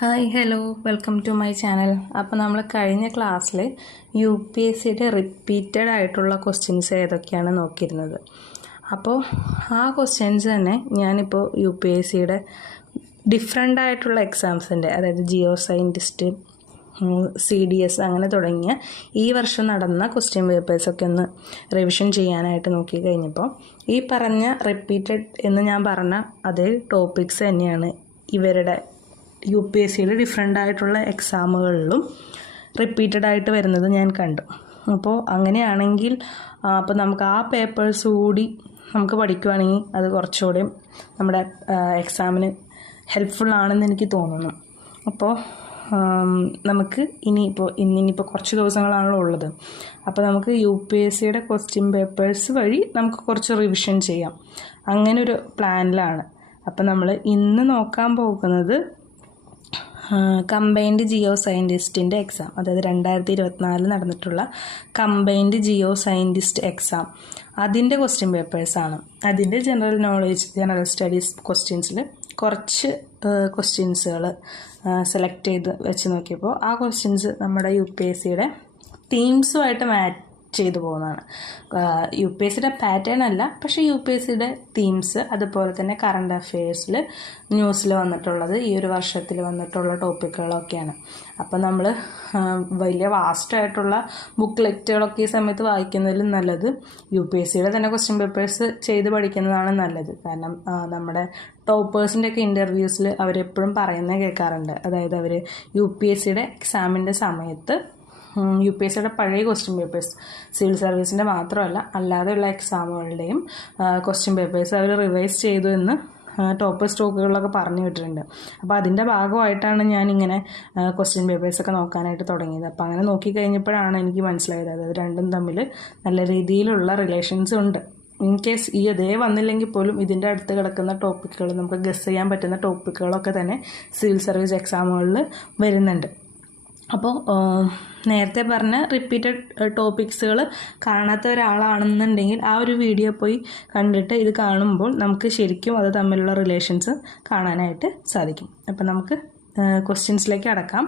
Hi hello welcome to my channel. അപ്പോൾ നമ്മൾ കഴിഞ്ഞ ക്ലാസ്സിൽ യു പി എസ് സിയുടെ റിപ്പീറ്റഡ് ആയിട്ടുള്ള ക്വസ്റ്റ്യൻസ് ഏതൊക്കെയാണ് നോക്കിയിരുന്നത്. അപ്പോൾ ആ ക്വസ്റ്റ്യൻസ് തന്നെ ഞാനിപ്പോൾ യു പി എസ് സിയുടെ ഡിഫറെൻ്റ് ആയിട്ടുള്ള എക്സാംസിൻ്റെ, അതായത് ജിയോ സയൻറ്റിസ്റ്റ്, CDS അങ്ങനെ തുടങ്ങിയ ഈ വർഷം നടന്ന ക്വസ്റ്റ്യൻ പേപ്പേഴ്സൊക്കെ ഒന്ന് റിവിഷൻ ചെയ്യാനായിട്ട് നോക്കി കഴിഞ്ഞപ്പോൾ ഈ പറഞ്ഞ റിപ്പീറ്റഡ് എന്ന് ഞാൻ പറഞ്ഞ അതേ ടോപ്പിക്സ് തന്നെയാണ് ഇവരുടെ യു പി എസ് സിയുടെ ഡിഫറെൻ്റ് ആയിട്ടുള്ള എക്സാമുകളിലും റിപ്പീറ്റഡ് ആയിട്ട് വരുന്നത് ഞാൻ കണ്ടു. അപ്പോൾ അങ്ങനെയാണെങ്കിൽ അപ്പോൾ നമുക്ക് ആ പേപ്പേഴ്സ് കൂടി നമുക്ക് പഠിക്കുകയാണെങ്കിൽ അത് കുറച്ചുകൂടി നമ്മുടെ എക്സാമിന് ഹെൽപ്ഫുൾ ആണെന്ന് എനിക്ക് തോന്നുന്നു. അപ്പോൾ നമുക്ക് ഇന്നിപ്പോൾ കുറച്ച് ദിവസങ്ങളാണല്ലോ ഉള്ളത്. അപ്പോൾ നമുക്ക് യു പി എസ് സിയുടെ ക്വസ്റ്റ്യൻ പേപ്പേഴ്സ് വഴി നമുക്ക് കുറച്ച് റിവിഷൻ ചെയ്യാം, അങ്ങനൊരു പ്ലാനിലാണ്. അപ്പോൾ നമ്മൾ ഇന്ന് നോക്കാൻ പോകുന്നത് കമ്പൈൻഡ് ജിയോ സയൻറ്റിസ്റ്റിൻ്റെ എക്സാം, അതായത് 2024 നടന്നിട്ടുള്ള കമ്പൈൻഡ് ജിയോ സയൻറ്റിസ്റ്റ് എക്സാം, അതിൻ്റെ ക്വസ്റ്റ്യൻ പേപ്പേഴ്സാണ്. അതിൻ്റെ ജനറൽ നോളേജ്, ജനറൽ സ്റ്റഡീസ് ക്വസ്റ്റ്യൻസിൽ കുറച്ച് ക്വസ്റ്റ്യൻസുകൾ സെലക്ട് ചെയ്ത് വെച്ച് നോക്കിയപ്പോൾ ആ ക്വസ്റ്റ്യൻസ് നമ്മുടെ യു പി എസ് സിയുടെ തീംസുമായിട്ട് മാച്ച് ചെയ്തു പോകുന്നതാണ്. യു പി എസ് സിയുടെ പാറ്റേൺ അല്ല, പക്ഷേ യു പി എസ് സിയുടെ തീംസ്, അതുപോലെ തന്നെ കറണ്ട് അഫെയർസിൽ ന്യൂസിൽ വന്നിട്ടുള്ളത്, ഈ ഒരു വർഷത്തിൽ വന്നിട്ടുള്ള ടോപ്പിക്കുകളൊക്കെയാണ്. അപ്പം നമ്മൾ വലിയ വാസ്റ്റായിട്ടുള്ള ബുക്ക്ലെറ്റുകളൊക്കെ ഈ സമയത്ത് വായിക്കുന്നതിലും നല്ലത് യു പി എസ് സിയുടെ തന്നെ ക്വസ്റ്റ്യൻ പേപ്പേഴ്സ് ചെയ്ത് പഠിക്കുന്നതാണ് നല്ലത്. കാരണം നമ്മുടെ ടോപ്പേഴ്സിൻ്റെ ഒക്കെ ഇൻ്റർവ്യൂസിൽ അവരെപ്പോഴും പറയുന്നത് കേൾക്കാറുണ്ട്. അതായത് അവർ യു പി എസ് സിയുടെ എക്സാമിൻ്റെ സമയത്ത് യു പി എസ് സിയുടെ പഴയ ക്വസ്റ്റ്യൻ പേപ്പേഴ്സ്, സിവിൽ സർവീസിൻ്റെ മാത്രമല്ല അല്ലാതെയുള്ള എക്സാമുകളുടെയും ക്വസ്റ്റ്യൻ പേപ്പേഴ്സ് അവർ റിവൈസ് ചെയ്തു എന്ന് ടോപ്പ് സ്റ്റോക്കുകളിലൊക്കെ പറഞ്ഞു വിട്ടിട്ടുണ്ട്. അപ്പോൾ അതിൻ്റെ ഭാഗമായിട്ടാണ് ഞാനിങ്ങനെ ക്വസ്റ്റ്യൻ പേപ്പേഴ്സൊക്കെ നോക്കാനായിട്ട് തുടങ്ങിയത്. അപ്പോൾ അങ്ങനെ നോക്കിക്കഴിഞ്ഞപ്പോഴാണ് എനിക്ക് മനസ്സിലായത് അതായത് രണ്ടും തമ്മിൽ നല്ല രീതിയിലുള്ള റിലേഷൻസ് ഉണ്ട്. ഇൻ കേസ് ഈ അതേ വന്നില്ലെങ്കിൽ പോലും ഇതിൻ്റെ അടുത്ത് കിടക്കുന്ന ടോപ്പിക്കുകൾ, നമുക്ക് ഗസ് ചെയ്യാൻ പറ്റുന്ന ടോപ്പിക്കുകളൊക്കെ തന്നെ സിവിൽ സർവീസ് എക്സാമുകളിൽ വരുന്നുണ്ട്. അപ്പോൾ നേരത്തെ പറഞ്ഞ റിപ്പീറ്റഡ് ടോപ്പിക്സുകൾ കാണാത്ത ഒരാളാണെന്നുണ്ടെങ്കിൽ ആ ഒരു വീഡിയോ പോയി കണ്ടിട്ട് ഇത് കാണുമ്പോൾ നമുക്ക് ശരിക്കും അത് തമ്മിലുള്ള റിലേഷൻസ് കാണാനായിട്ട് സാധിക്കും. അപ്പം നമുക്ക് ക്വസ്റ്റ്യൻസിലേക്ക് അടക്കാം.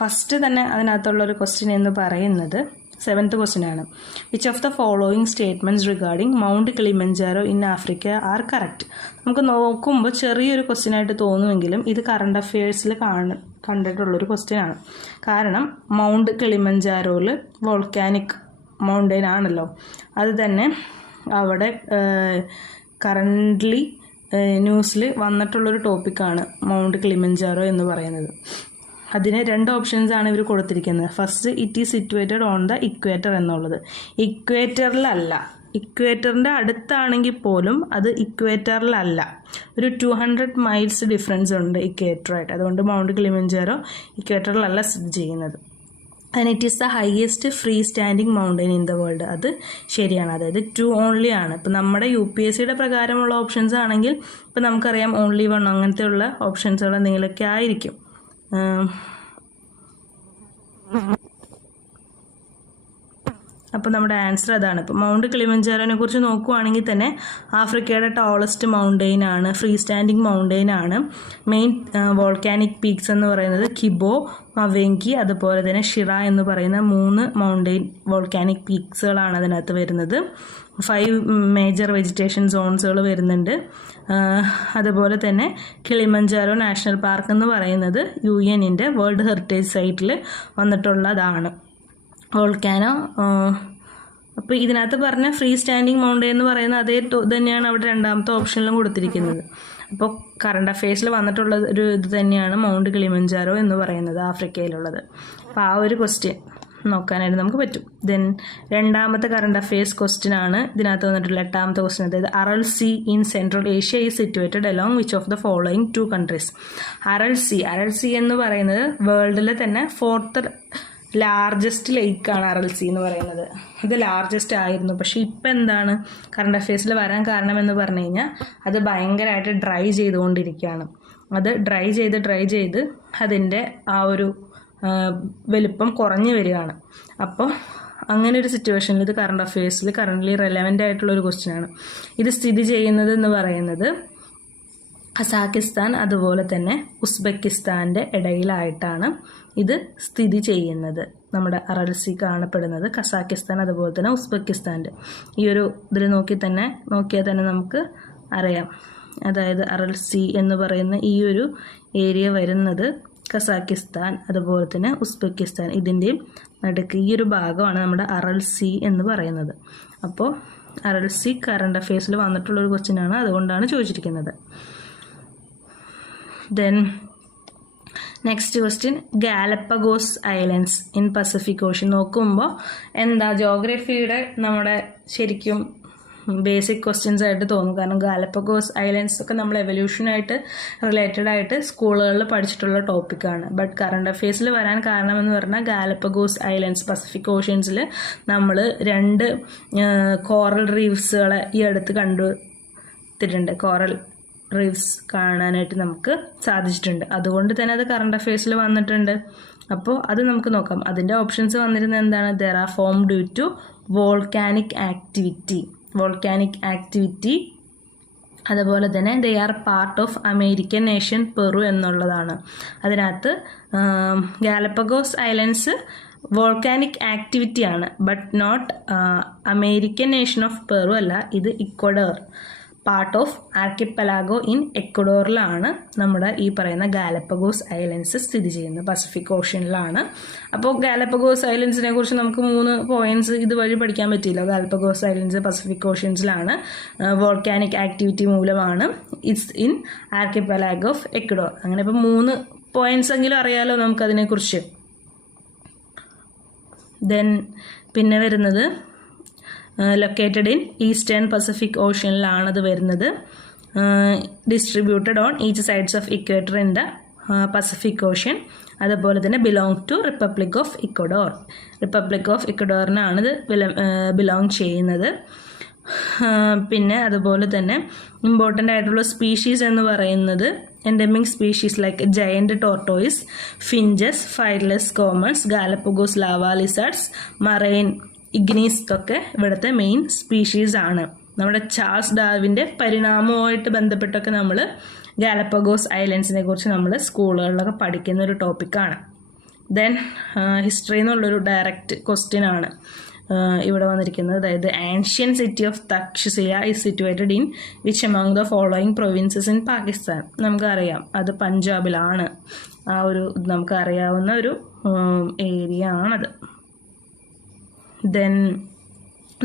ഫസ്റ്റ് തന്നെ അതിനകത്തുള്ളൊരു ക്വസ്റ്റ്യൻ എന്ന് പറയുന്നത് 7th ക്വസ്റ്റ്യൻ ആണ്. Which of the following statements regarding mount Kilimanjaro in Africa are correct? നമുക്ക് നോക്കുമ്പോൾ ചെറിയൊരു ക്വസ്റ്റ്യൻ ആയിട്ട് തോന്നുമെങ്കിലും ഇത് കറണ്ട് അഫെയർസിൽ കണ്ടിട്ടുള്ളൊരു ക്വസ്റ്റ്യൻ ആണ്. കാരണം മൗണ്ട് കിളിമഞ്ചാരോയിൽ വോൾക്കാനിക് മൗണ്ടെയിൻ ആണല്ലോ. അത് തന്നെ അവിടെ കറൻ്റ്ലി ന്യൂസിൽ വന്നിട്ടുള്ളൊരു ടോപ്പിക്കാണ് മൗണ്ട് കിളിമഞ്ചാരോ എന്ന് പറയുന്നത്. അതിന് 2 ഓപ്ഷൻസ് ആണ് ഇവർ കൊടുത്തിരിക്കുന്നത്. First, it is situated on the equator എന്നുള്ളത്. ഇക്വേറ്ററിലല്ല, ഇക്വേറ്ററിൻ്റെ അടുത്താണെങ്കിൽ പോലും അത് ഇക്വേറ്ററിലല്ല. ഒരു 200 മൈൽസ് ഡിഫറൻസ് ഉണ്ട് ഇക്വേറ്ററായിട്ട്. അതുകൊണ്ട് മൗണ്ട് കിളിമഞ്ചാരോ ഇക്വേറ്ററിലല്ല സ്ഥിതി ചെയ്യുന്നത്. And it is the highest free standing mountain in the world. അത് ശരിയാണ്, അതായത് 2 ഓൺലി ആണ്. ഇപ്പം നമ്മുടെ യു പി എസ് സിയുടെ പ്രകാരമുള്ള ഓപ്ഷൻസ് ആണെങ്കിൽ ഇപ്പം നമുക്കറിയാം ഓൺലി 1 അങ്ങനത്തെയുള്ള ഓപ്ഷൻസുകൾ എന്തെങ്കിലുമൊക്കെ ആയിരിക്കും. അപ്പോൾ നമ്മുടെ ആൻസർ അതാണ്. ഇപ്പോൾ മൗണ്ട് കിളിമഞ്ചാരോനെ കുറിച്ച് നോക്കുവാണെങ്കിൽ തന്നെ ആഫ്രിക്കയുടെ ടോളസ്റ്റ് മൗണ്ടെയിൻ ആണ്, ഫ്രീ സ്റ്റാൻഡിങ് മൗണ്ടെയിൻ ആണ്. മെയിൻ വോൾക്കാനിക് പീക്സ് എന്ന് പറയുന്നത് കിബോ, മവേങ്കി, അതുപോലെ തന്നെ ഷിറ എന്ന് പറയുന്ന 3 മൗണ്ടെയിൻ വോൾക്കാനിക് പീക്സുകളാണ് അതിനകത്ത് വരുന്നത്. 5 മേജർ വെജിറ്റേഷൻ സോൺസുകൾ വരുന്നുണ്ട്. അതുപോലെ തന്നെ കിളിമഞ്ചാരോ നാഷണൽ പാർക്ക് എന്ന് പറയുന്നത് UN-ൻ്റെ വേൾഡ് ഹെറിറ്റേജ് സൈറ്റിൽ വന്നിട്ടുള്ളതാണ് വോൾക്കാനോ. അപ്പോൾ ഇതിനകത്ത് പറഞ്ഞ ഫ്രീ സ്റ്റാൻഡിങ് മൗണ്ടെയിൻ എന്ന് പറയുന്ന അതേ തന്നെയാണ് അവിടെ 2ാമത്തെ ഓപ്ഷനിലും കൊടുത്തിരിക്കുന്നത്. അപ്പോൾ കറണ്ട് അഫെയർസിൽ വന്നിട്ടുള്ള ഒരു ഇത് തന്നെയാണ് മൗണ്ട് കിളിമഞ്ചാരോ എന്ന് പറയുന്നത് ആഫ്രിക്കയിലുള്ളത്. അപ്പോൾ ആ ഒരു ക്വസ്റ്റ്യൻ നോക്കാനായിട്ട് നമുക്ക് പറ്റും. ദെൻ 2ാമത്തെ കറണ്ട് അഫെയർസ് ക്വസ്റ്റ്യൻ ആണ് ഇതിനകത്ത് വന്നിട്ടുള്ള 8ാമത്തെ ക്വസ്റ്റ്യൻ. അതായത് Aral sea in central Asia is situated along which of the following 2 countries? Aral sea എന്ന് പറയുന്നത് വേൾഡിലെ തന്നെ 4th ലാർജസ്റ്റ് ലേക്കാണ് അറൽ സീ എന്ന് പറയുന്നത്. ഇത് ലാർജസ്റ്റ് ആയിരുന്നു, പക്ഷേ ഇപ്പം എന്താണ് കറണ്ട് അഫെയർസിൽ വരാൻ കാരണം എന്ന് പറഞ്ഞു കഴിഞ്ഞാൽ അത് ഭയങ്കരമായിട്ട് ഡ്രൈ ചെയ്തുകൊണ്ടിരിക്കുകയാണ്. അത് ഡ്രൈ ചെയ്ത് അതിൻ്റെ ആ ഒരു വലുപ്പം കുറഞ്ഞു വരികയാണ്. അപ്പോൾ അങ്ങനെ ഒരു സിറ്റുവേഷനിൽ ഇത് കറണ്ട് അഫെയർസിൽ കറൻ്റ്ലി റെലവൻ്റ് ആയിട്ടുള്ളൊരു ക്വസ്റ്റ്യൻ ആണ്. ഇത് സ്ഥിതി ചെയ്യുന്നത് എന്ന് പറയുന്നത് കസാക്കിസ്ഥാൻ അതുപോലെ തന്നെ ഉസ്ബെക്കിസ്ഥാൻ്റെ ഇടയിലായിട്ടാണ് ഇത് സ്ഥിതി ചെയ്യുന്നത്. നമ്മുടെ അറൽ സീ കാണപ്പെടുന്നത് കസാക്കിസ്ഥാൻ അതുപോലെ തന്നെ ഉസ്ബെക്കിസ്ഥാൻ്റെ ഈ ഒരു ഇതിൽ നോക്കിയാൽ തന്നെ നമുക്ക് അറിയാം. അതായത് അറൽ സീ എന്ന് പറയുന്ന ഈ ഒരു ഏരിയ വരുന്നത് കസാക്കിസ്ഥാൻ അതുപോലെ തന്നെ ഉസ്ബെക്കിസ്ഥാൻ ഇതിൻ്റെയും നടുക്ക് ഈ ഒരു ഭാഗമാണ് നമ്മുടെ അറൽ സീ എന്ന് പറയുന്നത്. അപ്പോൾ അറൽ സീ കറണ്ട് അഫയേഴ്സിൽ വന്നിട്ടുള്ളൊരു ക്വസ്റ്റ്യനാണ്, അതുകൊണ്ടാണ് ചോദിച്ചിരിക്കുന്നത്. Then next question, Galapagos islands in Pacific ocean. നോക്കുമ്പോൾ എന്താ ജോഗ്രഫിയുടെ നമ്മുടെ ശരിക്കും ബേസിക് ക്വസ്റ്റ്യൻസ് ആയിട്ട് തോന്നും. കാരണം ഗാലപ്പഗോസ് ഐലൻഡ്സ് ഒക്കെ നമ്മൾ എവല്യൂഷനായിട്ട് റിലേറ്റഡ് ആയിട്ട് സ്കൂളുകളിൽ പഠിച്ചിട്ടുള്ള ടോപ്പിക്കാണ്. ബട്ട് കറണ്ട് അഫയേഴ്സിൽ വരാൻ കാരണമെന്ന് പറഞ്ഞാൽ ഗാലപ്പഗോസ് ഐലൻഡ്സ് പസഫിക് ഓഷ്യൻസിൽ നമ്മൾ 2 കോറൽ റീഫ്സുകളെ ഈ അടുത്ത് കണ്ടെത്തിയിട്ടുണ്ട്. കോറൽ റീഫ്സ് കാണാനായിട്ട് നമുക്ക് സാധിച്ചിട്ടുണ്ട്. അതുകൊണ്ട് തന്നെ അത് കറണ്ട് അഫയേഴ്സിൽ വന്നിട്ടുണ്ട്. അപ്പോൾ അത് നമുക്ക് നോക്കാം. അതിൻ്റെ ഓപ്ഷൻസ് വന്നിരുന്നത് എന്താണ്? There are form due to volcanic activity അതുപോലെ തന്നെ they are part of American nation Peru എന്നുള്ളതാണ്. അതിനകത്ത് ഗാലപ്പഗോസ് ഐലൻഡ്സ് വോൾക്കാനിക് ആക്ടിവിറ്റിയാണ്, but not American nation of Peru അല്ല. ഇത് Ecuador part of archipelago in എക്വഡോറിലാണ് നമ്മുടെ ഈ പറയുന്ന ഗാലപ്പഗോസ് ഐലൻഡ്സ് സ്ഥിതി ചെയ്യുന്നത്, പസഫിക് ഓഷ്യനിലാണ്. അപ്പോൾ ഗാലപ്പഗോസ് ഐലൻഡ്സിനെ കുറിച്ച് നമുക്ക് 3 പോയിന്റ്സ് ഇതുവഴി പഠിക്കാൻ പറ്റില്ല. ഗാലപ്പഗോസ് ഐലൻഡ്സ് പസഫിക് ഓഷ്യൻസിലാണ്, വോൾക്കാനിക് ആക്ടിവിറ്റി മൂലമാണ്, it's in archipelago of Ecuador. അങ്ങനെ ഇപ്പോൾ 3 പോയിന്റ്സ് എങ്കിലും അറിയാലോ നമുക്കതിനെക്കുറിച്ച്. ദെൻ പിന്നെ വരുന്നത് ലൊക്കേറ്റഡ് ഇൻ ഈസ്റ്റേൺ പസഫിക് ഓഷ്യനിലാണത് വരുന്നത്. Distributed on each sides of equator in the Pacific ocean. അതുപോലെ തന്നെ ബിലോങ് ടു റിപ്പബ്ലിക് ഓഫ് ഇക്വഡോറിനാണ് ഇത് ബിലോങ് ചെയ്യുന്നത്. പിന്നെ അതുപോലെ തന്നെ ഇമ്പോർട്ടൻ്റ് ആയിട്ടുള്ള സ്പീഷീസ് എന്ന് പറയുന്നത് endemic species like giant tortoise, finches, fireless Commons, Galapagos lava lizards, marine ignis ഒക്കെ ഇവിടുത്തെ മെയിൻ സ്പീഷീസ് ആണ്. നമ്മുടെ ചാൾസ് ഡാർവിൻ്റെ പരിണാമവുമായിട്ട് ബന്ധപ്പെട്ടൊക്കെ നമ്മൾ ഗാലപ്പഗോസ് ഐലൻഡ്സിനെ കുറിച്ച് നമ്മൾ സ്കൂളുകളിലൊക്കെ പഠിക്കുന്ന ഒരു ടോപ്പിക്കാണ്. ദെൻ ഹിസ്റ്ററി എന്നുള്ളൊരു ഡയറക്റ്റ് ക്വസ്റ്റ്യൻ ആണ് ഇവിടെ വന്നിരിക്കുന്നത്. അതായത് ancient city of Takshashila is situated in which among the following provinces in Pakistan. നമുക്കറിയാം അത് പഞ്ചാബിലാണ്. ആ ഒരു നമുക്കറിയാവുന്ന ഒരു ഏരിയ ആണത്. Then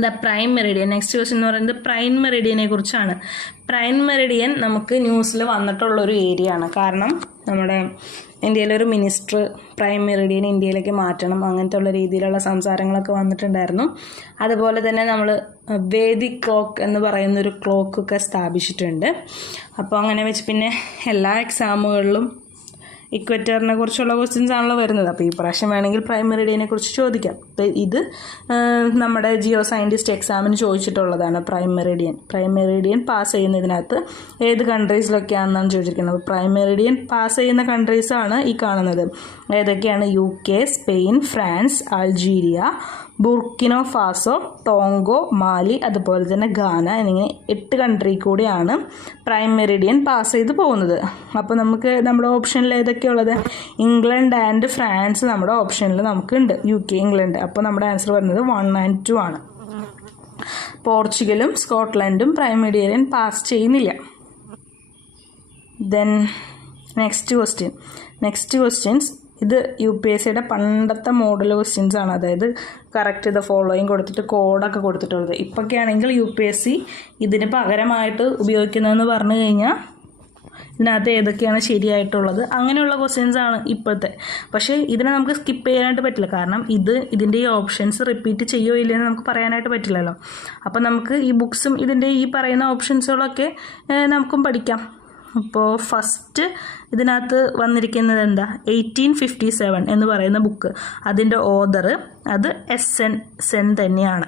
the prime meridian. Next question എന്ന് പറയുന്നത് പ്രൈം മെറിഡിയനെ കുറിച്ചാണ്. പ്രൈം മെറിഡിയൻ നമുക്ക് ന്യൂസിൽ വന്നിട്ടുള്ളൊരു ഏരിയ ആണ്. കാരണം നമ്മുടെ ഇന്ത്യയിലൊരു മിനിസ്റ്റർ പ്രൈം മെറിഡിയൻ ഇന്ത്യയിലേക്ക് മാറ്റണം അങ്ങനത്തെ ഉള്ള രീതിയിലുള്ള സംസാരങ്ങളൊക്കെ വന്നിട്ടുണ്ടായിരുന്നു. അതുപോലെ തന്നെ നമ്മൾ വേദിക് ക്ലോക്ക് എന്ന് പറയുന്നൊരു ക്ലോക്കൊക്കെ സ്ഥാപിച്ചിട്ടുണ്ട്. അപ്പോൾ അങ്ങനെ വെച്ച് പിന്നെ എല്ലാ എക്സാമുകളിലും ഇക്വറ്ററിനെ കുറിച്ചുള്ള ക്വസ്റ്റ്യൻസ് ആണല്ലോ വരുന്നത്. അപ്പോൾ ഈ പ്രാവശ്യം വേണമെങ്കിൽ പ്രൈം മെറിഡിയനെ കുറിച്ച് ചോദിക്കാം. ഇത് നമ്മുടെ ജിയോ സയൻറ്റിസ്റ്റ് എക്സാമിന് ചോദിച്ചിട്ടുള്ളതാണ്. പ്രൈം മെറിഡിയൻ പാസ് ചെയ്യുന്നതിനകത്ത് ഏത് കൺട്രീസിലൊക്കെയാണെന്നാണ് ചോദിച്ചിരിക്കുന്നത്. അപ്പോൾ പ്രൈം മെറിഡിയൻ പാസ് ചെയ്യുന്ന കൺട്രീസാണ് ഈ കാണുന്നത്. ഏതൊക്കെയാണ്? UK, Spain, France, Algeria, Burkina Faso, Togo, Mali, അതുപോലെ തന്നെ ഗാന എന്നിങ്ങനെ 8 കൺട്രി കൂടിയാണ് പ്രൈം മെറിഡിയൻ പാസ് ചെയ്ത് പോകുന്നത്. അപ്പോൾ നമുക്ക് നമ്മുടെ ഓപ്ഷനിൽ ഏതൊക്കെയുള്ളത്? ഇംഗ്ലണ്ട് ആൻഡ് ഫ്രാൻസ് നമ്മുടെ ഓപ്ഷനിൽ നമുക്കുണ്ട്. UK, England. അപ്പോൾ നമ്മുടെ ആൻസർ വരുന്നത് 1 and 2 ആണ്. പോർച്ചുഗലും സ്കോട്ട്ലൻഡും പ്രൈം മെറിഡിയൻ പാസ് ചെയ്യുന്നില്ല. ദെൻ നെക്സ്റ്റ് ക്വസ്റ്റ്യൻസ് ഇത് UPSCയുടെ പണ്ടത്തെ മോഡൽ ക്വസ്റ്റ്യൻസ് ആണ്. അതായത് കറക്റ്റ് ദ ഫോളോയിങ് കൊടുത്തിട്ട് കോഡൊക്കെ കൊടുത്തിട്ടുള്ളത്. ഇപ്പൊക്കെ ആണെങ്കിൽ UPSC ഇതിന് പകരമായിട്ട് ഉപയോഗിക്കുന്നതെന്ന് പറഞ്ഞു കഴിഞ്ഞാൽ ഇതിനകത്ത് ഏതൊക്കെയാണ് ശരിയായിട്ടുള്ളത് അങ്ങനെയുള്ള ക്വസ്റ്റ്യൻസ് ആണ് ഇപ്പോഴത്തെ. പക്ഷേ ഇതിനെ നമുക്ക് സ്കിപ്പ് ചെയ്യാനായിട്ട് പറ്റില്ല. കാരണം ഇതിൻ്റെ ഈ ഓപ്ഷൻസ് റിപ്പീറ്റ് ചെയ്യുമോ ഇല്ലയെന്ന് നമുക്ക് പറയാനായിട്ട് പറ്റില്ലല്ലോ. അപ്പം നമുക്ക് ഈ ബുക്സും ഇതിൻ്റെ ഈ പറയുന്ന ഓപ്ഷൻസുകളൊക്കെ നമുക്കും പഠിക്കാം. അപ്പോൾ ഫസ്റ്റ് ഇതിനകത്ത് വന്നിരിക്കുന്നത് എന്താ? 1857 എന്ന് പറയുന്ന ബുക്ക്. അതിൻ്റെ ഓതർ അത് SN സെൻ തന്നെയാണ്.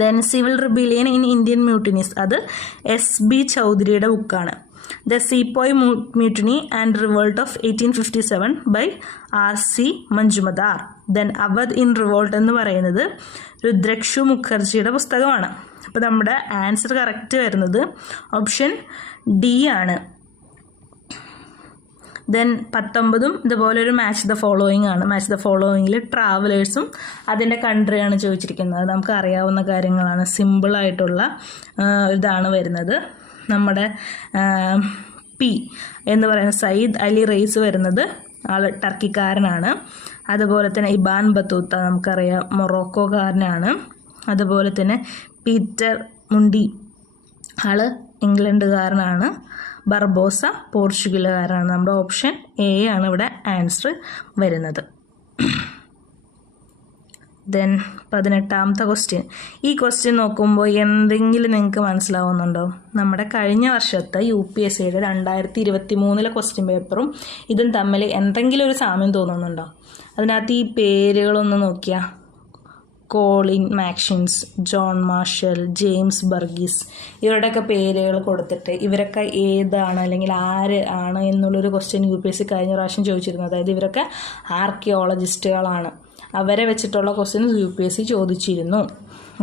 Then civil rebellion in Indian mutinies അത് SB ചൗധരിയുടെ ബുക്കാണ്. The sepoy mutiny and revolt of 1857 by RC Majumdar. Then Awadh in revolt എന്ന് പറയുന്നത് രുദ്രക്ഷു മുഖർജിയുടെ പുസ്തകമാണ്. അപ്പോൾ നമ്മുടെ ആൻസർ കറക്റ്റ് വരുന്നത് ഓപ്ഷൻ D ആണ്. ദെൻ 19 ഇതുപോലൊരു മാച്ച് ദ ഫോളോയിങ് ആണ്. മാച്ച് ദ ഫോളോയിങ്ങിൽ ട്രാവലേഴ്സും അതിൻ്റെ കൺട്രിയാണ് ചോദിച്ചിരിക്കുന്നത്. നമുക്ക് അറിയാവുന്ന കാര്യങ്ങളാണ്, സിമ്പിളായിട്ടുള്ള ഇതാണ് വരുന്നത്. നമ്മുടെ പി എന്ന് പറയുന്ന സയ്യിദ് അലി റൈസ് വരുന്നത് ആൾ ടർക്കിക്കാരനാണ്. അതുപോലെ തന്നെ ഇബാൻ ബത്തൂത്ത നമുക്കറിയാം മൊറോക്കോക്കാരനാണ്. അതുപോലെ തന്നെ പീറ്റർ മുണ്ടി ആൾ ഇംഗ്ലണ്ടുകാരനാണ്. ബർബോസ പോർച്ചുഗലുകാരനാണ്. നമ്മുടെ ഓപ്ഷൻ എ ആണ് ഇവിടെ ആൻസർ വരുന്നത്. ദെൻ 18ാമത്തെ ക്വസ്റ്റ്യൻ. ഈ ക്വസ്റ്റ്യൻ നോക്കുമ്പോൾ എന്തെങ്കിലും നിങ്ങൾക്ക് മനസ്സിലാവുന്നുണ്ടോ? നമ്മുടെ കഴിഞ്ഞ വർഷത്തെ UPSCയുടെ 2023 ക്വസ്റ്റ്യൻ പേപ്പറും ഇതും തമ്മിൽ എന്തെങ്കിലും ഒരു സാമ്യം തോന്നുന്നുണ്ടോ? അതിനകത്ത് ഈ പേരുകളൊന്ന് നോക്കിയാൽ, കോളിൻ മാക്ഷിൻസ്, ജോൺ മാർഷൽ, ജെയിംസ് ബർഗീസ്, ഇവരുടെയൊക്കെ പേരുകൾ കൊടുത്തിട്ട് ഇവരൊക്കെ ഏതാണ് അല്ലെങ്കിൽ ആര് ആണ് എന്നുള്ളൊരു ക്വസ്റ്റ്യൻ UPSC കഴിഞ്ഞ പ്രാവശ്യം ചോദിച്ചിരുന്നു. അതായത് ഇവരൊക്കെ ആർക്കിയോളജിസ്റ്റുകളാണ്. അവരെ വെച്ചിട്ടുള്ള ക്വസ്റ്റ്യൻസ് UPSC ചോദിച്ചിരുന്നു.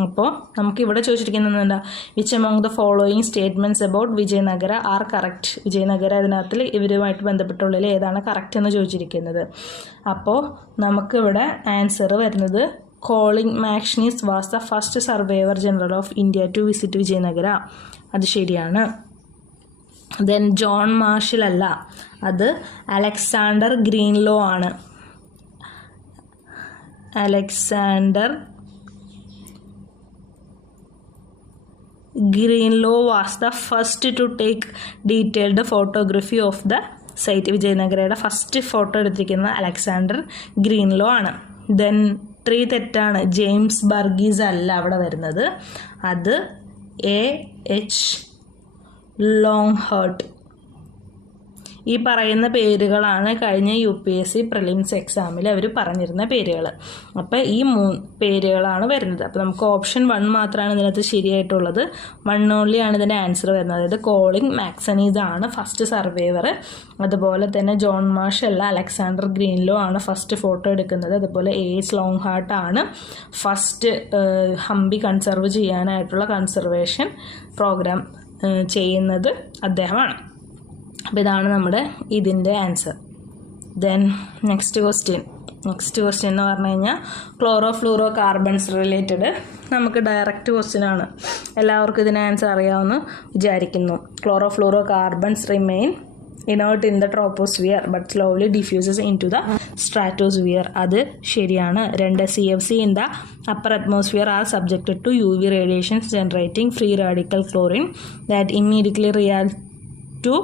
അപ്പോൾ നമുക്കിവിടെ ചോദിച്ചിരിക്കുന്നത് എന്താ? Which among the following statements about Vijayanagara are correct? Vijayanagara ഇതിനകത്തിൽ ഇവരുമായിട്ട് ബന്ധപ്പെട്ടുള്ളതിൽ ഏതാണ് കറക്റ്റ് എന്ന് ചോദിച്ചിരിക്കുന്നത്. അപ്പോൾ നമുക്കിവിടെ ആൻസർ വരുന്നത് Colin Mackenzie was the first surveyor general of India to visit Vijayanagara. അത് ശരിയാണ്. ദെൻ ജോൺ മാർഷൽ അല്ല, അത് അലക്സാണ്ടർ ഗ്രീൻലോ ആണ്. Alexander Greenlaw was the first to take detailed photography of the site. വിജയനഗരയുടെ ഫസ്റ്റ് ഫോട്ടോ എടുത്തിരിക്കുന്ന Alexander Greenlaw ആണ്. Then 3 തെറ്റാണ്. James ബർഗീസ് അല്ല അവിടെ വരുന്നത്, അത് A.H. ലോങ്ഹാർട്ട്. ഈ പറയുന്ന പേരുകളാണ് കഴിഞ്ഞ UPSC പ്രിലിംസ് എക്സാമിൽ അവർ പറഞ്ഞിരുന്ന പേരുകൾ. അപ്പോൾ ഈ 3 പേരുകളാണ് വരുന്നത്. അപ്പോൾ നമുക്ക് ഓപ്ഷൻ 1 മാത്രമാണ് ഇതിനകത്ത് ശരിയായിട്ടുള്ളത്. 1 ഓൺലി ആണ് ഇതിൻ്റെ ആൻസർ വരുന്നത്. അതായത് കോളിൻ മാക്സനീസ് ആണ് ഫസ്റ്റ് സർവൈവർ. അതുപോലെ തന്നെ ജോൺ മാർഷൽ, അലക്സാണ്ടർ ഗ്രീൻലോ ആണ് ഫസ്റ്റ് ഫോട്ടോ എടുക്കുന്നത്. അതുപോലെ A.H. ലോങ്ഹാർട്ട് ആണ് ഫസ്റ്റ് ഹംപി കൺസർവ് ചെയ്യാനായിട്ടുള്ള കൺസർവേഷൻ പ്രോഗ്രാം ചെയ്യുന്നത് അദ്ദേഹമാണ്. അപ്പോൾ ഇതാണ് നമ്മുടെ ഇതിൻ്റെ ആൻസർ. ദെൻ നെക്സ്റ്റ് ക്വസ്റ്റ്യൻ എന്ന് പറഞ്ഞു കഴിഞ്ഞാൽ ക്ലോറോ ഫ്ലൂറോ കാർബൺസ് റിലേറ്റഡ്. നമുക്ക് ഡയറക്റ്റ് ക്വസ്റ്റ്യൻ ആണ്. എല്ലാവർക്കും ഇതിന് ആൻസർ അറിയാമെന്ന് വിചാരിക്കുന്നു. Chlorofluorocarbons remain inert in the troposphere but slowly diffuses into the stratosphere. അത് ശരിയാണ്. 2 CFC in the upper atmosphere are subjected to UV radiations generating free radical chlorine that immediately react to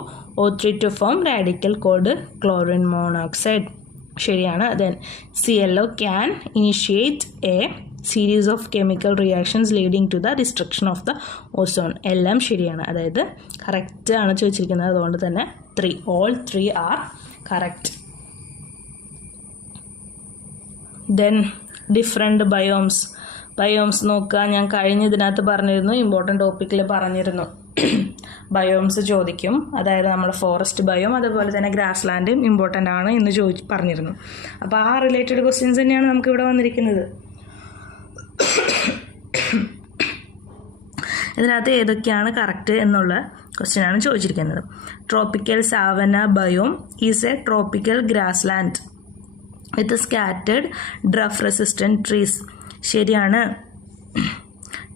O3 to form radical called chlorine monoxide. ശരിയാണ്. Then CLO can initiate a series of chemical reactions leading to the destruction of the ozone. എല്ലാം ശരിയാണ്. അതായത് correct ആണ് ചോദിച്ചിരിക്കുന്നത്. അതുകൊണ്ട് തന്നെ 3 all 3 are correct. Then different biomes നോക്കുക. ഞാൻ കഴിഞ്ഞ ഇതിനകത്ത് പറഞ്ഞിരുന്നു, ഇമ്പോർട്ടൻ്റ് ടോപ്പിക്കിൽ പറഞ്ഞിരുന്നു ബയോംസ് ചോദിക്കും. അതായത് നമ്മുടെ ഫോറസ്റ്റ് ബയോം അതുപോലെ തന്നെ ഗ്രാസ് ലാൻഡും ഇമ്പോർട്ടൻ്റ് ആണ് എന്ന് പറഞ്ഞിരുന്നു. അപ്പോൾ ആ റിലേറ്റഡ് ക്വസ്റ്റ്യൻസ് തന്നെയാണ് നമുക്കിവിടെ വന്നിരിക്കുന്നത്. ഇതിനകത്ത് ഏതൊക്കെയാണ് കറക്റ്റ് എന്നുള്ള ക്വസ്റ്റ്യനാണ് ചോദിച്ചിരിക്കുന്നത്. Tropical savanna biome is a tropical grassland with scattered drought resistant trees. ശരിയാണ്.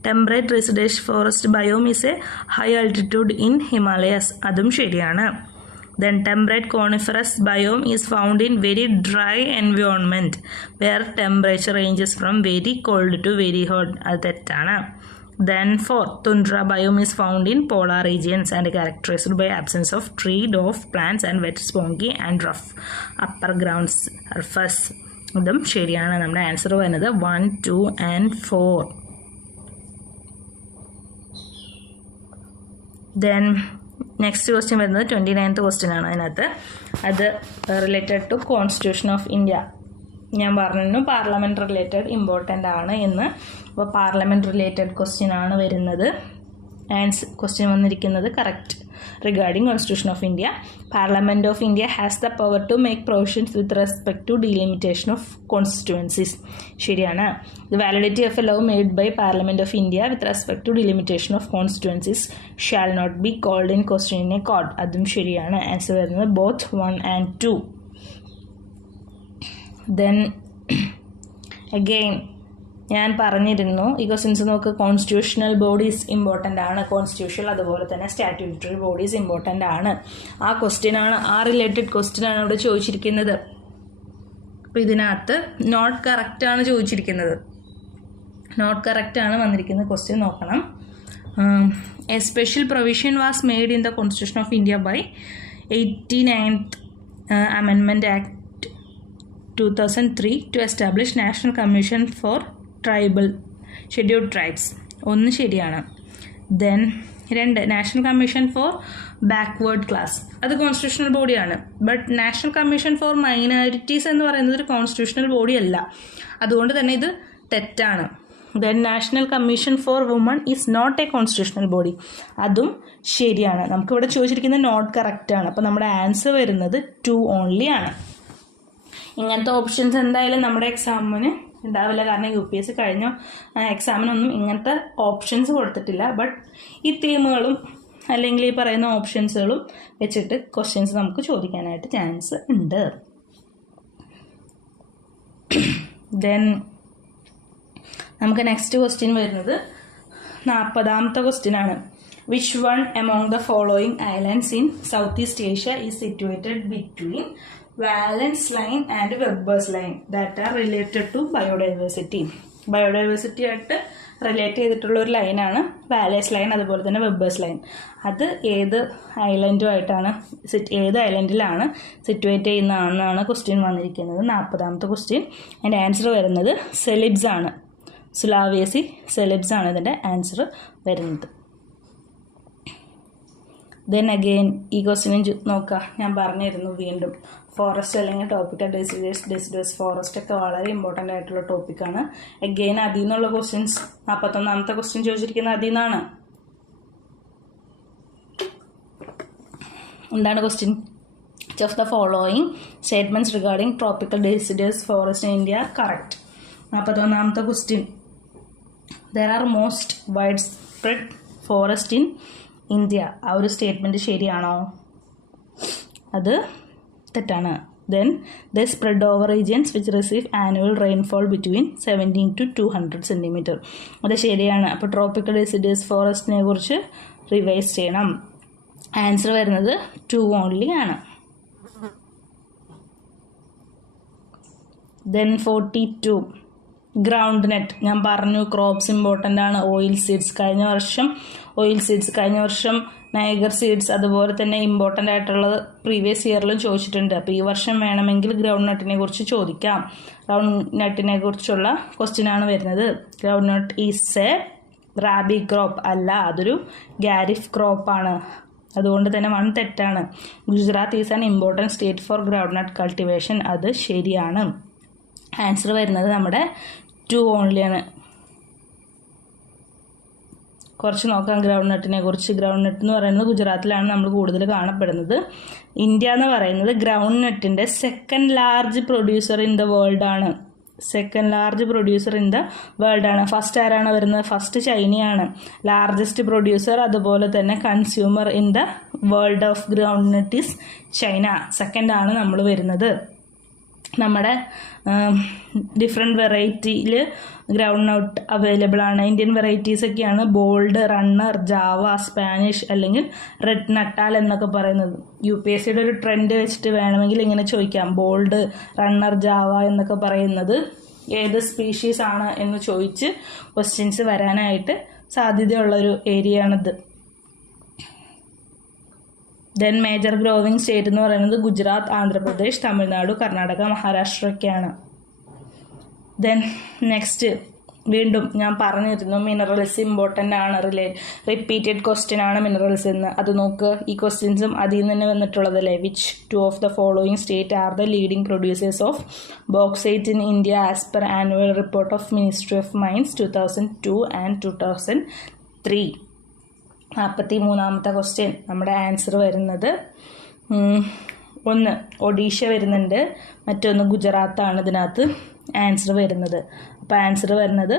Temperate residential forest biome is a high altitude in Himalayas. അതും ശരിയാണ്. Then temperate coniferous biome is found in very dry environment where temperature ranges from very cold to very hot. അത് തെറ്റാണ്. Then 4, tundra biome is found in polar regions and characterized by absence of tree, dwarf plants and wet, spongy and rough upper ground surface. ഇതും ശരിയാണ്. നമ്മുടെ answer വരുന്നത് 1, 2 and 4. Then next question വരുന്നത് 29th question ആണ്. അതിനകത്ത് അത് related to constitution of India. ഞാൻ പറഞ്ഞു പാർലമെൻറ്റ് റിലേറ്റഡ് ഇമ്പോർട്ടൻ്റ് ആണ് എന്ന്. അപ്പോൾ പാർലമെൻറ്റ് റിലേറ്റഡ് ക്വസ്റ്റ്യൻ ആണ് വരുന്നത്. ക്വസ്റ്റ്യൻ വന്നിരിക്കുന്നത് correct regarding Constitution of India. Parliament of India has the power to make provisions with respect to delimitation of constituencies. ശരിയാണ്. The validity of a law made by Parliament of India with respect to delimitation of constituencies shall not be called in question in a court. അതും ശരിയാണ്. Answer വരുന്നത് both 1 and 2. Then again ഞാൻ പറഞ്ഞിരുന്നു ഈ questions നോക്ക്. Constitutional bodies important ആണ്. Constitution അതുപോലെ തന്നെ സ്റ്റാറ്റ്യൂട്ടറി ബോഡീസ് ഇമ്പോർട്ടൻ്റ് ആണ്. ആ ക്വസ്റ്റ്യനാണ്, ആ റിലേറ്റഡ് ക്വസ്റ്റ്യനാണ് ഇവിടെ ചോദിച്ചിരിക്കുന്നത്. അപ്പോൾ ഇതിനകത്ത് നോട്ട് കറക്റ്റാണ് ചോദിച്ചിരിക്കുന്നത്. നോട്ട് കറക്റ്റാണ് വന്നിരിക്കുന്ന ക്വസ്റ്റ്യൻ നോക്കണം. A special provision was made in the constitution of India by 89th Amendment Act 2003 to establish National Commission for Tribal Scheduled Tribes. ഒന്ന് ശരിയാണ്. Then 2 national commission for backward class, അത് constitutional ബോഡിയാണ്. But national commission for minorities എന്ന് പറയുന്നത് ഒരു constitutional body അല്ല. അതുകൊണ്ട് തന്നെ ഇത് തെറ്റാണ്. Then national commission for woman is not a constitutional body, അതും ശരിയാണ്. നമുക്കിവിടെ ചോദിച്ചിരിക്കുന്നത് നോട്ട് കറക്റ്റാണ്. അപ്പോൾ നമ്മുടെ ആൻസർ വരുന്നത് 2 ഓൺലി ആണ്. ഇങ്ങനത്തെ ഓപ്ഷൻസ് എന്തായാലും നമ്മുടെ എക്സാമിന് ഉണ്ടാവില്ല. കാരണം UPSC കഴിഞ്ഞ എക്സാമിനൊന്നും ഇങ്ങനത്തെ ഓപ്ഷൻസ് കൊടുത്തിട്ടില്ല. ബട്ട് ഈ തീമുകളും അല്ലെങ്കിൽ ഈ പറയുന്ന ഓപ്ഷൻസുകളും വെച്ചിട്ട് ക്വസ്റ്റ്യൻസ് നമുക്ക് ചോദിക്കാനായിട്ട് ചാൻസ് ഉണ്ട്. ദെൻ നമുക്ക് നെക്സ്റ്റ് ക്വസ്റ്റ്യൻ വരുന്നത് 40ാമത്തെ ക്വസ്റ്റ്യൻ ആണ്. Which one among the following islands in south east Asia is situated between Wallace line and Weber's line that are related to biodiversity. Biodiversity ആയിട്ട് റിലേറ്റ് ചെയ്തിട്ടുള്ള ഒരു ലൈനാണ് വാലൻസ് ലൈൻ, അതുപോലെ തന്നെ വെബേഴ്സ് ലൈൻ. അത് ഏത് ഐലൻഡുമായിട്ടാണ് ഏത് ഐലൻഡിലാണ് സിറ്റുവേറ്റ് ചെയ്യുന്നതെന്നാണ് ക്വസ്റ്റ്യൻ വന്നിരിക്കുന്നത്. 40ാമത്തെ ക്വസ്റ്റ്യൻ. അതിൻ്റെ ആൻസർ വരുന്നത് സെലിബ്സ് ആണ്. സുലാവേസി സെലിബ്സ് ആണ് ഇതിൻ്റെ ആൻസർ വരുന്നത്. ദെൻ അഗെയിൻ ഈ ക്വസ്റ്റ്യനും നോക്കുക. ഞാൻ പറഞ്ഞിരുന്നു വീണ്ടും, ഫോറസ്റ്റ് അല്ലെങ്കിൽ ടോപ്പിക്കൽ ഡെസിഡ്യൂസ് ഫോറസ്റ്റ് ഒക്കെ വളരെ ഇമ്പോർട്ടൻ്റ് ആയിട്ടുള്ള ടോപ്പിക്കാണ്. അഗെയിൻ അതിൽ നിന്നുള്ള ക്വസ്റ്റ്യൻസ് 41ാമത്തെ ക്വസ്റ്റ്യൻ ചോദിച്ചിരിക്കുന്നത് അതിൽ നിന്നാണ്. എന്താണ് question? Which of the following statements regarding tropical deciduous forest in India correct? 41ാമത്തെ question. There are most widespread forest in India. ആ ഒരു സ്റ്റേറ്റ്മെൻറ്റ് ശരിയാണോ? അത് തെറ്റാണ്. Then they spread over regions which receive annual rainfall between 17 to 200 cm. അത് ശരിയാണ്. അപ്പോൾ tropical deciduous ഫോറസ്റ്റിനെ കുറിച്ച് റിവൈസ് ചെയ്യണം. ആൻസർ വരുന്നത് 2 ഓൺലി ആണ്. Then 42 ground net. ഞാൻ പറഞ്ഞു ക്രോപ്സ് ഇമ്പോർട്ടൻ്റ് ആണ്. ഓയിൽ സീഡ്സ് കഴിഞ്ഞ വർഷം നൈഗർ സീഡ്സ് അതുപോലെ തന്നെ ഇമ്പോർട്ടൻ്റ് ആയിട്ടുള്ളത് പ്രീവിയസ് ഇയറിലും ചോദിച്ചിട്ടുണ്ട്. അപ്പോൾ ഈ വർഷം വേണമെങ്കിൽ ഗ്രൗണ്ട് നട്ടിനെ കുറിച്ച് ചോദിക്കാം. ഗ്രൗണ്ട് നട്ടിനെ കുറിച്ചുള്ള ക്വസ്റ്റ്യൻ ആണ് വരുന്നത്. Groundnut is a rabi crop അല്ല, അതൊരു ഖാരിഫ് ക്രോപ്പാണ്. അതുകൊണ്ട് തന്നെ 1 തെറ്റാണ്. Gujarat is an important state for groundnut cultivation, അത് ശരിയാണ്. ആൻസർ വരുന്നത് നമ്മുടെ 2 ഓൺലിയാണ്. കുറച്ച് നോക്കാം ഗ്രൗണ്ട് നട്ടിനെ കുറിച്ച്. ഗ്രൗണ്ട് നട്ട് എന്ന് പറയുന്നത് ഗുജറാത്തിലാണ് നമ്മൾ കൂടുതൽ കാണപ്പെടുന്നത്. ഇന്ത്യ എന്ന് പറയുന്നത് ഗ്രൗണ്ട് നട്ടിൻ്റെ second large producer in the world ആണ്. ഫസ്റ്റ് ആരാണ് വരുന്നത്? ഫസ്റ്റ് ചൈനയാണ് ലാർജസ്റ്റ് പ്രൊഡ്യൂസർ. അതുപോലെ തന്നെ consumer in the world of groundnut is China. Second ആണ് നമ്മൾ വരുന്നത്. നമ്മുടെ ഡിഫറെൻറ്റ് വെറൈറ്റിയിൽ ഗ്രൗണ്ട് നട്ട് അവൈലബിൾ ആണ്. ഇന്ത്യൻ വെറൈറ്റീസൊക്കെയാണ് ബോൾഡ്, റണ്ണർ, ജാവ, സ്പാനിഷ് അല്ലെങ്കിൽ റെഡ് നട്ടാൽ എന്നൊക്കെ പറയുന്നത്. UPSCയുടെ ഒരു ട്രെൻഡ് വെച്ചിട്ട് വേണമെങ്കിൽ ഇങ്ങനെ ചോദിക്കാം, ബോൾഡ്, റണ്ണർ, ജാവ എന്നൊക്കെ പറയുന്നത് ഏത് സ്പീഷീസ് ആണ് എന്ന് ചോദിച്ച് ക്വസ്റ്റ്യൻസ് വരാനായിട്ട് സാധ്യതയുള്ളൊരു ഏരിയയാണിത്. ദെൻ മേജർ ഗ്രോവിങ് സ്റ്റേറ്റ് എന്ന് പറയുന്നത് ഗുജറാത്ത്, ആന്ധ്രാപ്രദേശ്, തമിഴ്നാട്, കർണാടക, മഹാരാഷ്ട്ര ഒക്കെയാണ്. ദെൻ നെക്സ്റ്റ് വീണ്ടും ഞാൻ പറഞ്ഞിരുന്നു മിനറൽസ് ഇമ്പോർട്ടൻ്റ് ആണ്, റിപ്പീറ്റഡ് ക്വസ്റ്റ്യൻ ആണ് മിനറൽസ് എന്ന്. അത് നോക്ക്, ഈ ക്വസ്റ്റ്യൻസും അതിൽ നിന്ന് തന്നെ വന്നിട്ടുള്ളതല്ലേ. Which 2 of the following state are the leading producers of bauxite in India as per annual report of ministry of mines 2002 and 2003. 43ാമത്തെ ക്വസ്റ്റ്യൻ നമ്മുടെ ആൻസർ വരുന്നത് ഒന്ന് ഒഡീഷ വരുന്നുണ്ട്, മറ്റൊന്ന് ഗുജറാത്താണ് ഇതിനകത്ത് ആൻസർ വരുന്നത്. അപ്പോൾ ആൻസർ വരുന്നത്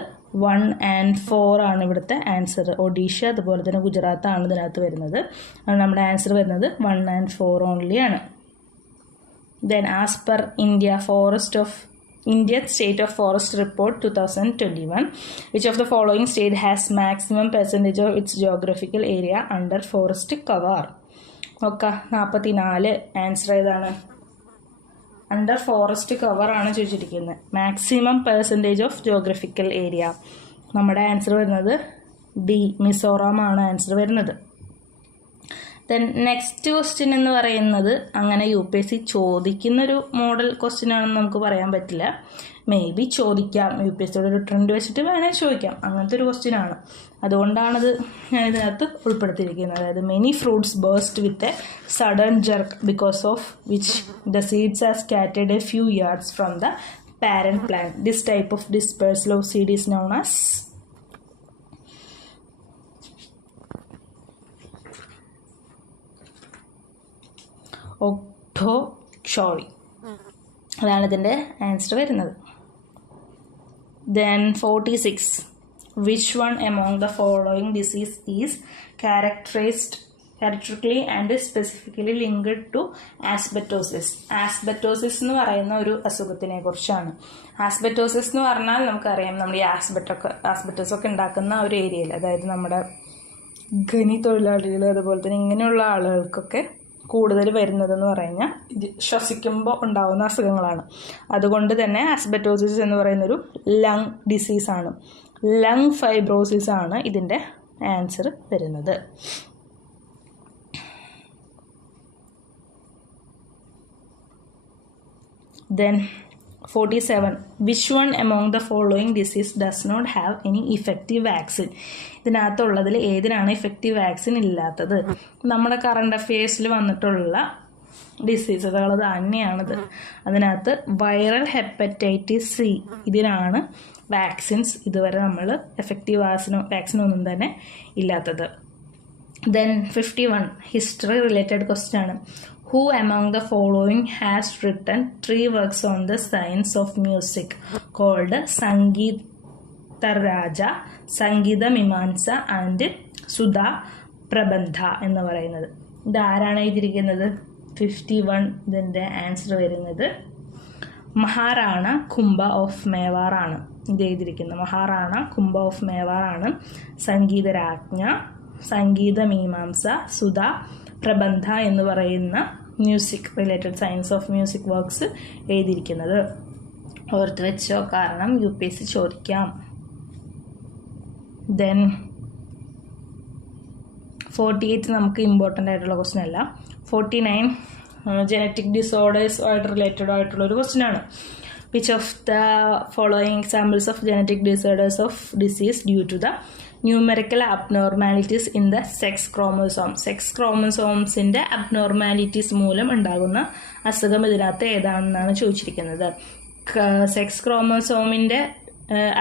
1 and 4 ആണ് ഇവിടുത്തെ ആൻസർ. ഒഡീഷ അതുപോലെ തന്നെ ഗുജറാത്താണ് ഇതിനകത്ത് വരുന്നത്. അത് നമ്മുടെ ആൻസർ വരുന്നത് 1 and 4 ഓൺലി ആണ്. Then as per India State of Forest Report 2021, which of the following state has maximum percentage of its geographical area under forest cover? നോക്കുക, 44 ആൻസർ ഏതാണ്? അണ്ടർ ഫോറസ്റ്റ് കവർ ആണ് ചോദിച്ചിരിക്കുന്നത്. Maximum percentage of geographical area. നമ്മുടെ answer വരുന്നത് D, Mizoram ആണ് answer വരുന്നത്. Then next question എന്ന് പറയുന്നത് അങ്ങനെ UPSC ചോദിക്കുന്നൊരു മോഡൽ ക്വസ്റ്റ്യൻ ആണെന്ന് നമുക്ക് പറയാൻ പറ്റില്ല. മേ ബി ചോദിക്കാം, UPSCയുടെ ഒരു ട്രെൻഡ് വെച്ചിട്ട് വേണേൽ ചോദിക്കാം, അങ്ങനത്തെ ഒരു ക്വസ്റ്റ്യൻ ആണ്. അതുകൊണ്ടാണത് ഞാൻ ഇതിനകത്ത് ഉൾപ്പെടുത്തിയിരിക്കുന്നത്. അതായത് many fruits burst with a sudden jerk because of which the seeds are scattered a few yards from the parent plant. This type of dispersal of seed is known as autochory. അതാണ് ഇതിൻ്റെ answer വരുന്നത്. Then 46. Which one among the following disease is characteristically and specifically linked to asbestosis? Asbestosis എന്ന് പറയുന്ന ഒരു അസുഖത്തിനെ കുറിച്ചാണ്. ആസ്ബെറ്റോസിസ് എന്ന് പറഞ്ഞാൽ നമുക്കറിയാം, നമ്മൾ ഈ ആസ്ബെറ്റോസ് ഒക്കെ ഉണ്ടാക്കുന്ന ഒരു ഏരിയയിൽ, അതായത് നമ്മുടെ ഖനി തൊഴിലാളികൾ അതുപോലെ തന്നെ ഇങ്ങനെയുള്ള ആളുകൾക്കൊക്കെ കൂടുതൽ വരുന്നതെന്ന് പറഞ്ഞാൽ ഇത് ശ്വസിക്കുമ്പോൾ ഉണ്ടാകുന്ന അസുഖങ്ങളാണ്. അതുകൊണ്ട് തന്നെ ആസ്ബെറ്റോസിസ് എന്ന് പറയുന്നൊരു ലങ് ഡിസീസാണ്. ലങ് ഫൈബ്രോസിസ് ആണ് ഇതിൻ്റെ ആൻസർ വരുന്നത്. Then 47. Which one among the following disease does not have any effective vaccine? ഇതിനകത്തുള്ളതിൽ ഏതിനാണ് ഇഫക്റ്റീവ് വാക്സിൻ ഇല്ലാത്തത്? നമ്മുടെ കറണ്ട് അഫയേഴ്സിൽ വന്നിട്ടുള്ള ഡിസീസുകൾ തന്നെയാണിത്. അതിനകത്ത് വൈറൽ ഹെപ്പറ്റൈറ്റിസ് C ഇതിനാണ് വാക്സിൻസ് ഇതുവരെ നമ്മൾ എഫക്റ്റീവ് വാക്സിനൊന്നും തന്നെ ഇല്ലാത്തത്. Then 51. ഹിസ്റ്ററി റിലേറ്റഡ് ക്വസ്റ്റ്യൻ ആണ്. Who among the following has written 3 works on the science of music called Sangitaraja, Sangita Mimamsa and Sudha Prabandha എന്ന് പറയുന്നത്? ഇതാരാണ് എഴുതിയിരിക്കുന്നത്? 51. ഇതിൻ്റെ ആൻസർ വരുന്നത് മഹാറാണ കുംഭ ഓഫ് മേവാർ ആണ്. ഇത് എഴുതിയിരിക്കുന്നത് മഹാറാണ കുംഭ ഓഫ് മേവാർ ആണ് സംഗീതരാജ്ഞ, സംഗീത മീമാംസ, സുധാ പ്രബന്ധ എന്ന് പറയുന്ന music related science of music works എഴുതിയിരിക്കുന്നത്. ഓർത്ത് വെച്ചോ, കാരണം UPSC ചോദിക്കാം. ദെൻ 48 നമുക്ക് ഇമ്പോർട്ടൻ്റ് ആയിട്ടുള്ള ക്വസ്റ്റ്യൻ അല്ല. 49 ജനറ്റിക് ഡിസോർഡേഴ്സ് ആയിട്ട് റിലേറ്റഡ് ആയിട്ടുള്ള ഒരു ക്വസ്റ്റ്യൻ ആണ്. Which of the following examples of genetic disorders of disease due to the numerical abnormalities in the sex chromosome? Sex ക്രോമസോംസിൻ്റെ അബ്നോർമാലിറ്റീസ് മൂലം ഉണ്ടാകുന്ന അസുഖം ഇതിനകത്ത് ഏതാണെന്നാണ് ചോദിച്ചിരിക്കുന്നത്. സെക്സ് ക്രോമസോമിൻ്റെ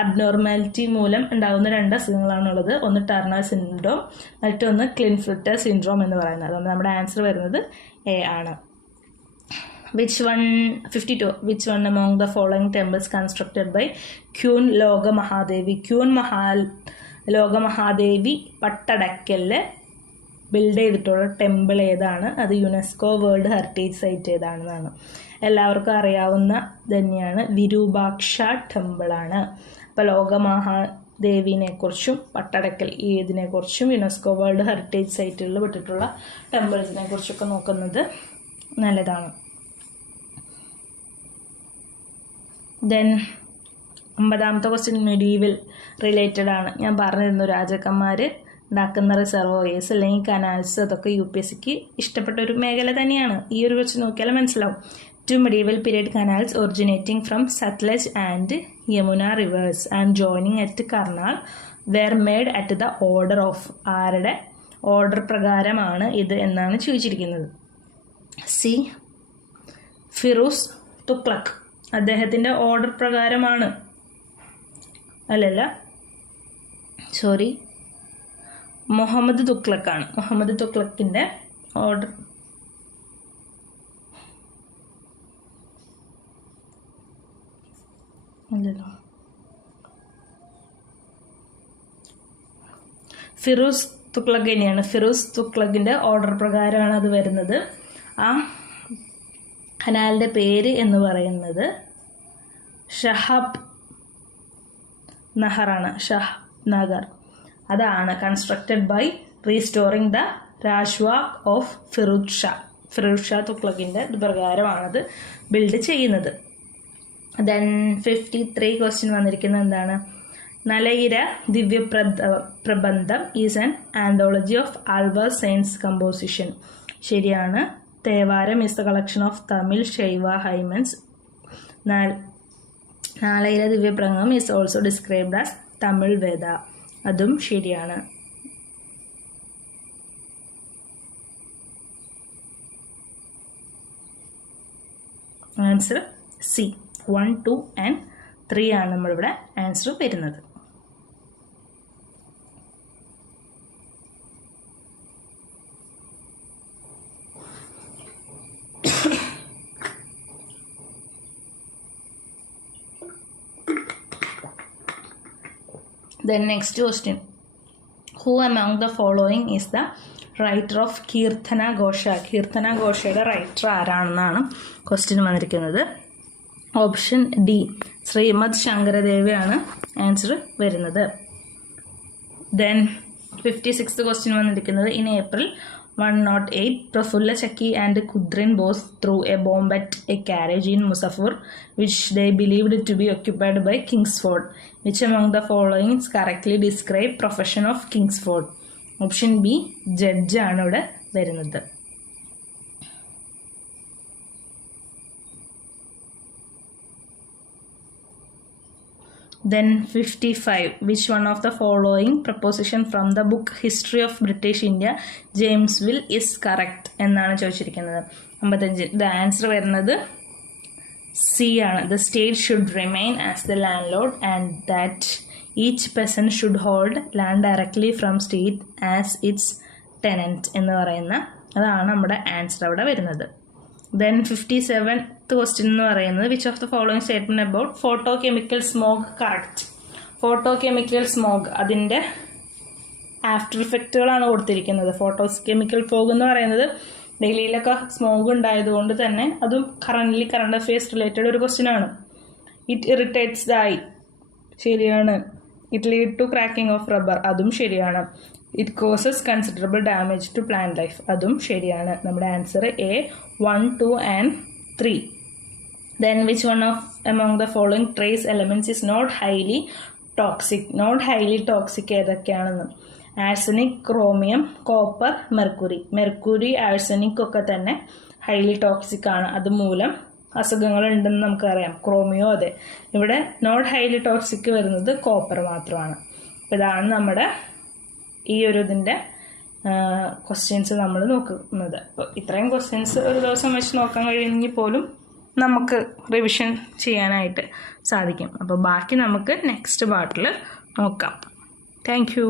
അബ്നോർമാലിറ്റി മൂലം ഉണ്ടാകുന്ന 2 അസുഖങ്ങളാണുള്ളത്. ഒന്ന് ടർണർ സിൻഡ്രോം, മറ്റൊന്ന് ക്ലിൻഫിൽട്ടർ സിൻഡ്രോം എന്ന് പറയുന്നത്. അതുകൊണ്ട് നമ്മുടെ ആൻസർ വരുന്നത് A ആണ്. 52. Which one among the following temples constructed by Queen Loga Mahadevi? ലോക മഹാദേവി പട്ടടക്കലിൽ ബിൽഡ് ചെയ്തിട്ടുള്ള ടെമ്പിൾ ഏതാണ്? അത് യുനെസ്കോ വേൾഡ് ഹെറിറ്റേജ് സൈറ്റ് ഏതാണെന്നാണ്. എല്ലാവർക്കും അറിയാവുന്ന തന്നെയാണ്, വിരൂപാക്ഷ ടെമ്പിളാണ്. അപ്പോൾ ലോക മഹാദേവിനെക്കുറിച്ചും പട്ടടക്കൽ ഇതിനെക്കുറിച്ചും യുനെസ്കോ വേൾഡ് ഹെറിറ്റേജ് സൈറ്റുകളിൽ വിട്ടിട്ടുള്ള ടെമ്പിൾസിനെ കുറിച്ചൊക്കെ നോക്കുന്നത് നല്ലതാണ്. ദെൻ 50ാമത്തെ ക്വസ്റ്റ്യൻ മെഡീവൽ റിലേറ്റഡ് ആണ്. ഞാൻ പറഞ്ഞിരുന്നു, രാജാക്കന്മാർ ഉണ്ടാക്കുന്ന റിസർവോയേഴ്സ് അല്ലെങ്കിൽ കനാൽസ്, അതൊക്കെ UPSCക്ക് ഇഷ്ടപ്പെട്ട ഒരു മേഖല തന്നെയാണ്. ഈ ഒരു വെച്ച് നോക്കിയാൽ മനസ്സിലാവും. 2 medieval period canals originating from Satluj and Yamuna rivers and joining at Karnal were made at the order of ആരുടെ ഓർഡർ പ്രകാരമാണ് ഇത് എന്നാണ് ചോദിച്ചിരിക്കുന്നത്. സി ഫിറൂസ് തുഗ്ലക്ക്, അദ്ദേഹത്തിൻ്റെ ഓർഡർ പ്രകാരമാണ്. അല്ലല്ല, സോറി, മുഹമ്മദ് തുഗ്ലക്കാണ്. മുഹമ്മദ് തുഗ്ലക്കിൻ്റെ ഓർഡർ അല്ലല്ലോ, ഫിറൂസ് തുഗ്ലക്ക് തന്നെയാണ്. ഫിറൂസ് തുഗ്ലക്കിൻ്റെ ഓർഡർ പ്രകാരമാണ് അത് വരുന്നത്. ആ കനാലിൻ്റെ പേര് എന്ന് പറയുന്നത് ഷഹാബ് നഹറാണ്. ഷഹാബ് നഗർ. അതാണ് കൺസ്ട്രക്റ്റഡ് ബൈ റീസ്റ്റോറിങ് ദ രാജ്വാക് ഓഫ് ഫിറൂസ് ഷാ തുഗ്ലക്കിൻ്റെ പ്രകാരമാണത് ബിൽഡ് ചെയ്യുന്നത്. ദെൻ 53 ക്വസ്റ്റ്യൻ വന്നിരിക്കുന്നത് എന്താണ്? Nalayira Divya Prabandham is an anthology of ആൽബർട്ട് സെയിൻസ് കമ്പോസിഷൻ. ശരിയാണ്. Thevaram is the collection of Tamil Shaiva hymns. Nalayira Divya Prabandham is also described as Tamil Veda. അതും ശരിയാണ്. Answer C. 1, 2 and 3 ആണ് നമ്മളിവിടെ ആൻസർ വരുന്നത്. Then next question. Who among the following is the writer of Kirtana Ghosha? Kirtana ഘോഷയുടെ റൈറ്റർ ആരാണെന്നാണ് question വന്നിരിക്കുന്നത്. ഓപ്ഷൻ ഡി ശ്രീമദ് ശങ്കരദേവിയാണ് ആൻസർ വരുന്നത്. ദെൻ 56th ക്വസ്റ്റ്യൻ വന്നിരിക്കുന്നത്. In April 108 Prafulla Chaki and Khudiram Bose threw a bomb at a carriage in Muzaffar which they believed to be occupied by Kingsford. Which among the following correctly describe profession of Kingsford? Option B judge ആണ് ഇവിടെ വരുന്നത്. Then 55. Which one of the following proposition from the book History of British India Jamesville is correct എന്നാണ് ചോദിച്ചിരിക്കുന്നത്. 55. The answer വരുന്നത് C ആണ്. The state should remain as the landlord and that each person should hold land directly from state as its tenant എന്ന് പറയുന്ന അതാണ് നമ്മുടെ answer അവിടെ വരുന്നത്. Then 57th ക്വസ്റ്റ്യൻ എന്ന് പറയുന്നത് which of the following statement about photo chemical smog correct? Photo chemical smog അതിൻ്റെ after ഇഫക്റ്റുകളാണ് കൊടുത്തിരിക്കുന്നത്. ഫോട്ടോ കെമിക്കൽ ഫോഗ് എന്ന് പറയുന്നത് ഡൽഹിയിലൊക്കെ സ്മോഗ് ഉണ്ടായതുകൊണ്ട് തന്നെ അതും കറണ്ട് അഫയേഴ്സ് റിലേറ്റഡ് ഒരു ക്വസ്റ്റ്യൻ ആണ്. It irritates the eye. ശരിയാണ്. It lead to cracking of rubber. അതും ശരിയാണ്. It causes considerable damage to plant life. അതും ശരിയാണ്. നമ്മുടെ answer A 1, 2 and 3. Then which one of among the following trace elements is not highly toxic? Not highly toxic ഏതൊക്കെയാണെന്ന്? Arsenic, chromium, copper, mercury, arsenic ഒക്കെ തന്നെ highly toxic ആണ്. അതുമൂലം അസുഖങ്ങൾ ഉണ്ടെന്ന് നമുക്കറിയാം. ക്രോമിയോ അതെ. ഇവിടെ നോട്ട് ഹൈലി ടോക്സിക് വരുന്നത് കോപ്പർ മാത്രമാണ്. അപ്പോൾ ഇതാണ് നമ്മുടെ ഈ ഒരു ഇതിൻ്റെ ക്വസ്റ്റ്യൻസ് നമ്മൾ നോക്കുന്നത്. അപ്പോൾ ഇത്രയും ക്വസ്റ്റ്യൻസ് ഒരു ദിവസം വെച്ച് നോക്കാൻ കഴിയുമെങ്കിൽ പോലും നമുക്ക് റിവിഷൻ ചെയ്യാനായിട്ട് സാധിക്കും. അപ്പോൾ ബാക്കി നമുക്ക് നെക്സ്റ്റ് പാർട്ടിൽ നോക്കാം. Thank you.